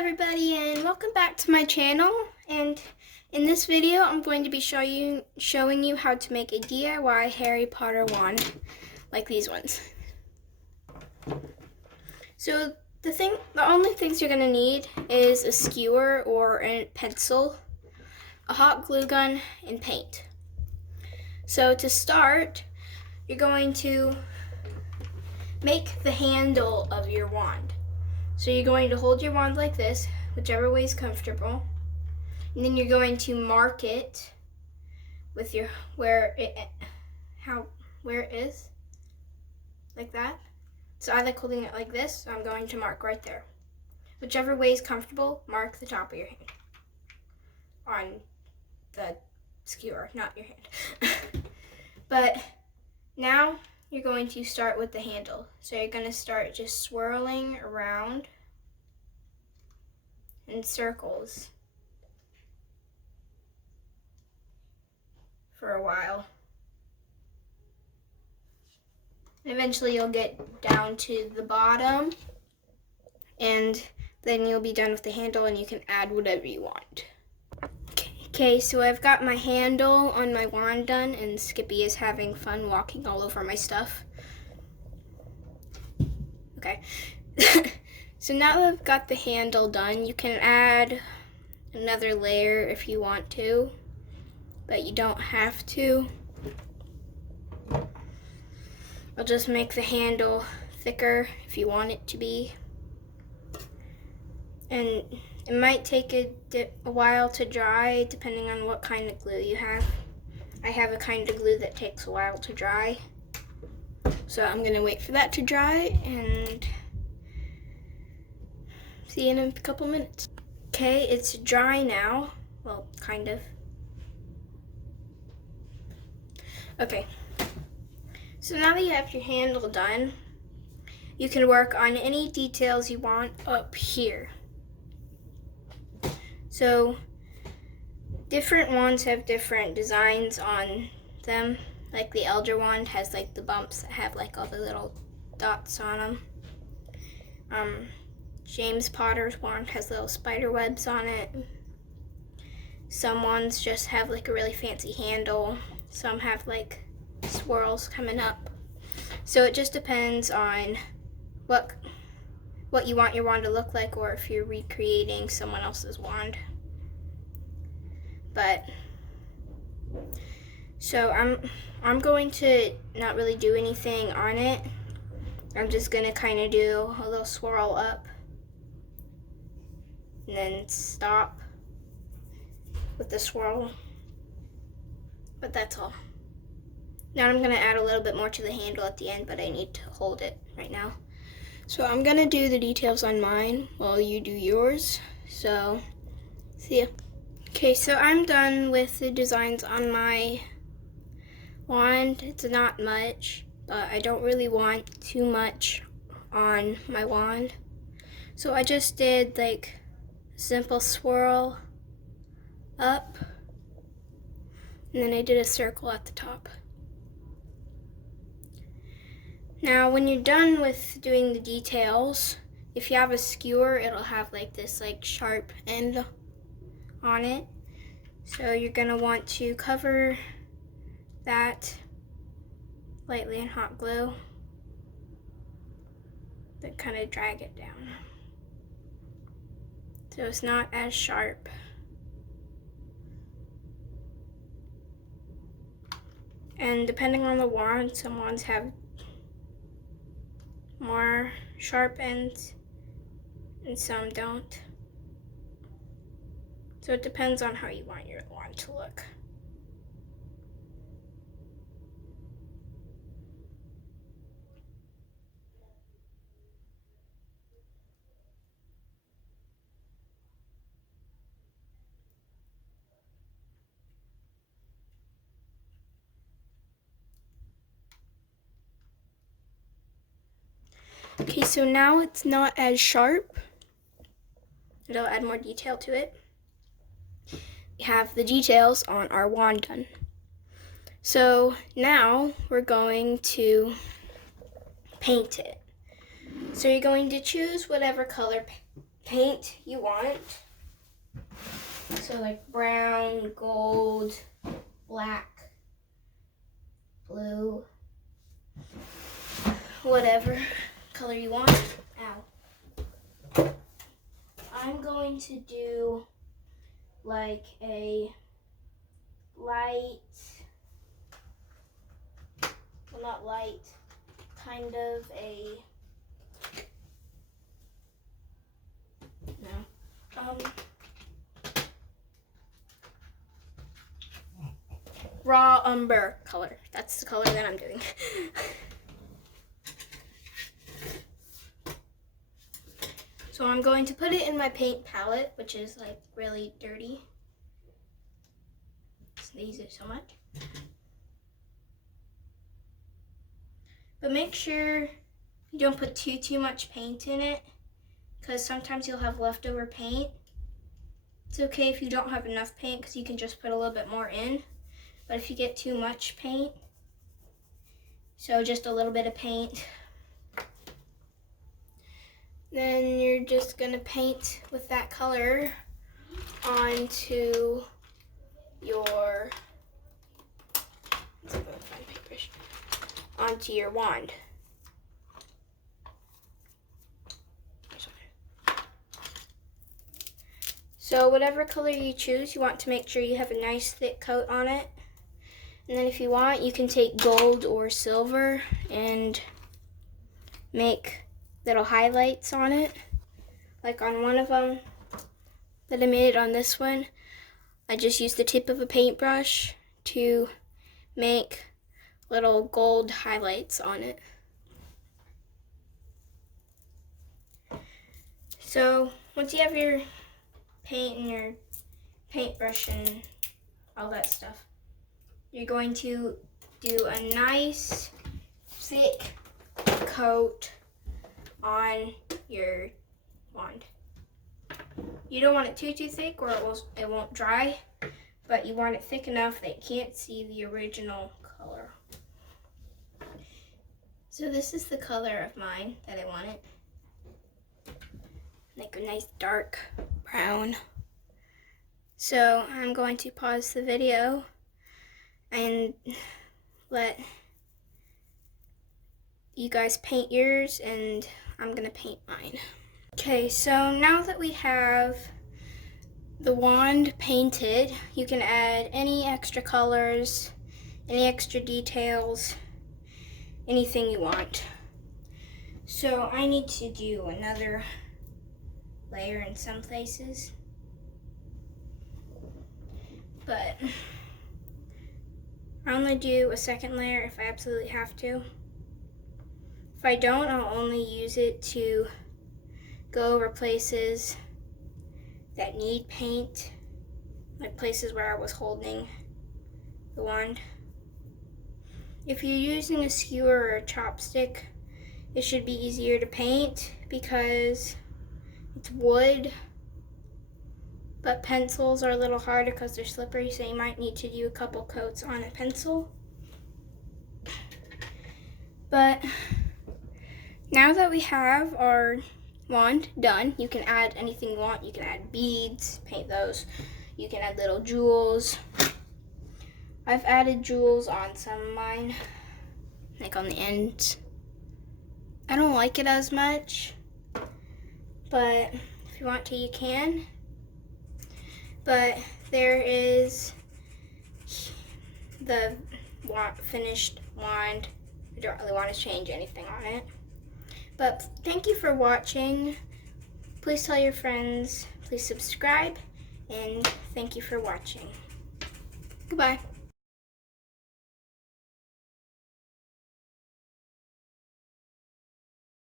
everybody, and welcome back to my channel. And in this video I'm going to be showing you how to make a DIY Harry Potter wand like these ones. So the only things you're going to need is a skewer or a pencil, a hot glue gun, and paint. So to start, you're going to make the handle of your wand. So you're going to hold your wand like this, whichever way is comfortable, and then you're going to mark it with your where it is, like that. So I like holding it like this, so I'm going to mark right there. Whichever way is comfortable, mark the top of your hand on the skewer, not your hand. But now you're going to start with the handle. So you're going to start just swirling around in circles for a while. And eventually you'll get down to the bottom, and then you'll be done with the handle and you can add whatever you want. Okay, so I've got my handle on my wand done, and Skippy is having fun walking all over my stuff. Okay, so now that I've got the handle done, you can add another layer if you want to, but you don't have to. I'll just make the handle thicker if you want it to be. And it might take a while to dry depending on what kind of glue you have. I have a kind of glue that takes a while to dry. So I'm gonna wait for that to dry and see you in a couple minutes. Okay, it's dry now. Well, kind of. Okay. So now that you have your handle done, you can work on any details you want up here. So different wands have different designs on them. Like the Elder wand has like the bumps that have like all the little dots on them. James Potter's wand has little spider webs on it. Some wands just have like a really fancy handle. Some have like swirls coming up. So it just depends on what you want your wand to look like, or if you're recreating someone else's wand. But so I'm going to not really do anything on it. I'm just gonna kind of do a little swirl up and then stop with the swirl. But that's all. Now I'm gonna add a little bit more to the handle at the end, but I need to hold it right now. So I'm gonna do the details on mine while you do yours. So see ya. Okay, so I'm done with the designs on my wand. It's not much, but I don't really want too much on my wand. So I just did like a simple swirl up, and then I did a circle at the top. Now when you're done with doing the details, if you have a skewer, it'll have like this like sharp end on it. So you're gonna want to cover that lightly in hot glue, then kind of drag it down so it's not as sharp. And depending on the wand, some wands have more sharp ends and some don't. So it depends on how you want your wand to look. Okay, so now it's not as sharp. It'll add more detail to it. We have the details on our wand done. So now we're going to paint it. So you're going to choose whatever color paint you want. So like brown, gold, black, blue, whatever color you want. Ow. I'm going to do like a light, well, not light, kind of a, raw umber color. That's the color that I'm doing. So I'm going to put it in my paint palette, which is like really dirty. Sneeze it so much. But make sure you don't put too much paint in it, because sometimes you'll have leftover paint. It's okay if you don't have enough paint, because you can just put a little bit more in. But if you get too much paint, so just a little bit of paint, then you're just gonna paint with that color onto your, onto your wand. So whatever color you choose, you want to make sure you have a nice thick coat on it. And then if you want, you can take gold or silver and make little highlights on it. Like on one of them that I made on this one, I just used the tip of a paintbrush to make little gold highlights on it. So once you have your paint and your paintbrush and all that stuff, you're going to do a nice thick coat on your wand. You don't want it too thick or it won't dry, but you want it thick enough that you can't see the original color. So this is the color of mine that I wanted. Like a nice dark brown. So I'm going to pause the video and let you guys paint yours, and I'm gonna paint mine. Okay, so now that we have the wand painted, you can add any extra colors, any extra details, anything you want. So I need to do another layer in some places, but I only do a second layer if I absolutely have to. If I don't, I'll only use it to go over places that need paint, like places where I was holding the wand. If you're using a skewer or a chopstick, it should be easier to paint because it's wood, but pencils are a little harder because they're slippery, so you might need to do a couple coats on a pencil. But now that we have our wand done, you can add anything you want. You can add beads, paint those. You can add little jewels. I've added jewels on some of mine, like on the ends. I don't like it as much, but if you want to, you can. But there is the finished wand. I don't really want to change anything on it. But thank you for watching. Please tell your friends, please subscribe, and thank you for watching. Goodbye.